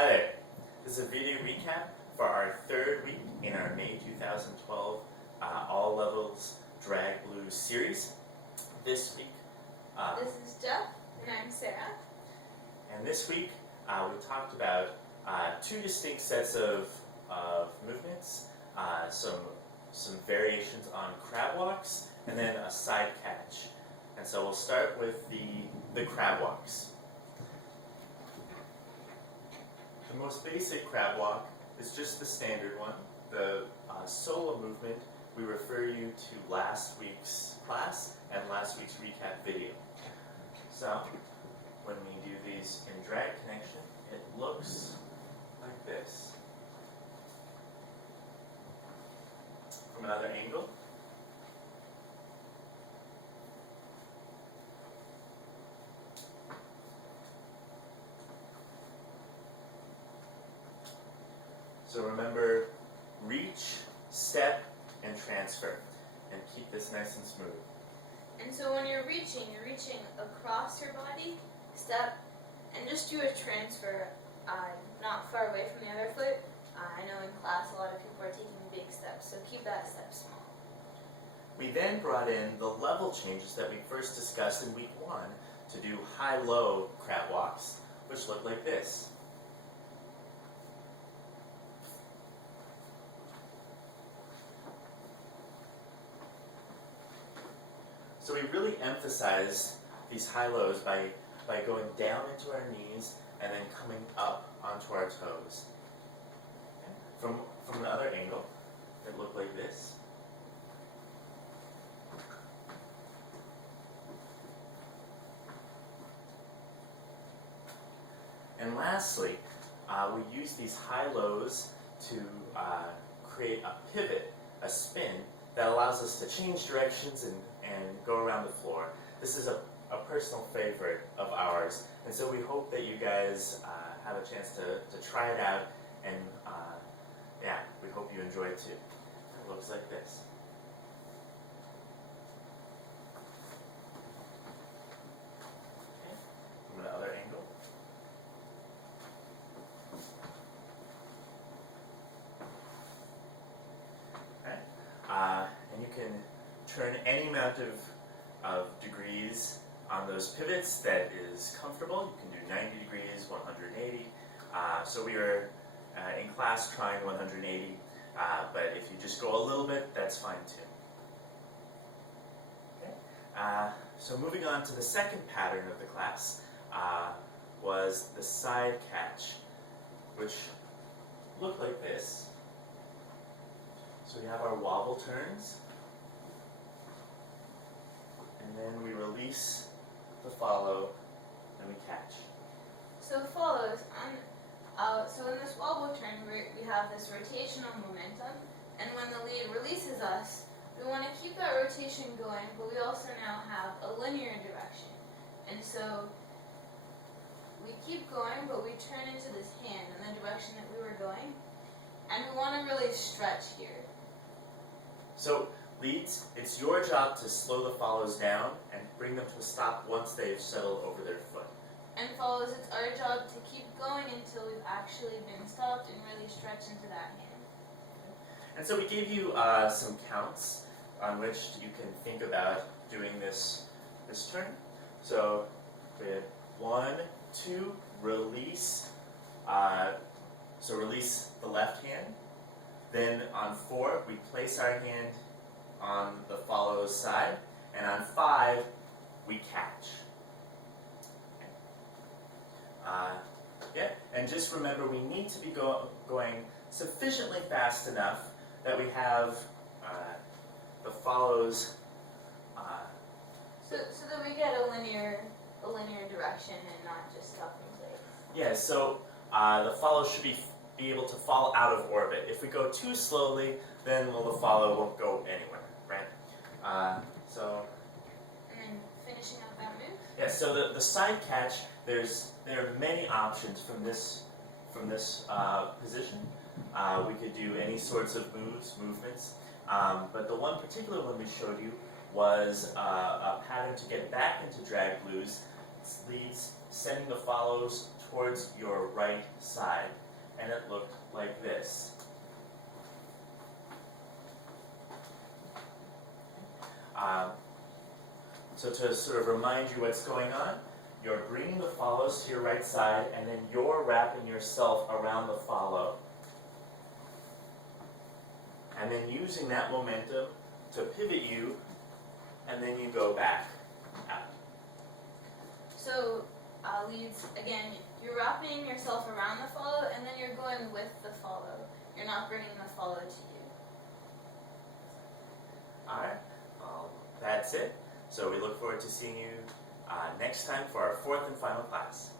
Hi there. This is a video recap for our third week in our May 2012 All Levels Drag Blues series. This week, this is Jeff and I'm Sarah. And this week we talked about two distinct sets of movements, some variations on crab walks, and then a side catch. And so we'll start with the crab walks. The most basic crab walk is just the standard one. The solo movement, we refer you to last week's class and last week's recap video. So, when we do these in drag connection, it looks like this. From another angle. So remember, reach, step, and transfer. And keep this nice and smooth. And so when you're reaching across your body, step, and just do a transfer not far away from the other foot. I know in class a lot of people are taking big steps, so keep that step small. We then brought in the level changes that we first discussed in week 1 to do high-low crab walks, which look like this. So we really emphasize these high-lows by going down into our knees and then coming up onto our toes. Okay. From another angle, it looked like this. And lastly, we use these high-lows to create a pivot, a spin, that allows us to change directions and go around the floor. This is a personal favorite of ours, and so we hope that you guys have a chance to try it out, and yeah, we hope you enjoy it too. It looks like this. Okay. From another angle. Okay. And you can turn any amount of degrees on those pivots that is comfortable. You can do 90 degrees, 180. So we are in class trying 180, but if you just go a little bit, that's fine too. Okay. So moving on to the second pattern of the class was the side catch, which looked like this. So we have our wobble turns, and then we release the follow, and we catch. So follows so in this wobble turn we have this rotational momentum, and when the lead releases us, we want to keep that rotation going, but we also now have a linear direction. And so we keep going, but we turn into this hand in the direction that we were going, and we want to really stretch here. So leads, it's your job to slow the follows down and bring them to a stop once they've settled over their foot. And follows, it's our job to keep going until we've actually been stopped and really stretch into that hand. And so we gave you some counts on which you can think about doing this turn. So we had 1, 2, release. So release the left hand. Then on 4, we place our hand on the follows side, and on 5, we catch. Yeah, and just remember, we need to be going sufficiently fast enough that we have the follows. So that we get a linear direction and not just stopping place. Yeah, so the follows should be able to fall out of orbit. If we go too slowly, then the follow won't go anywhere, right? And then finishing up that move? Yeah, so the side catch, there are many options from this position. We could do any sorts of movements, but the one particular one we showed you was a pattern to get back into drag blues. It leads sending the follows towards your right side, and it looked like this. So to sort of remind you what's going on, you're bringing the follows to your right side, and then you're wrapping yourself around the follow. And then using that momentum to pivot you, and then you go back out. So leads, again, you're wrapping yourself around the follow, and then you're going with the follow. You're not bringing the follow to you. Alright, that's it. So we look forward to seeing you next time for our 4th and final class.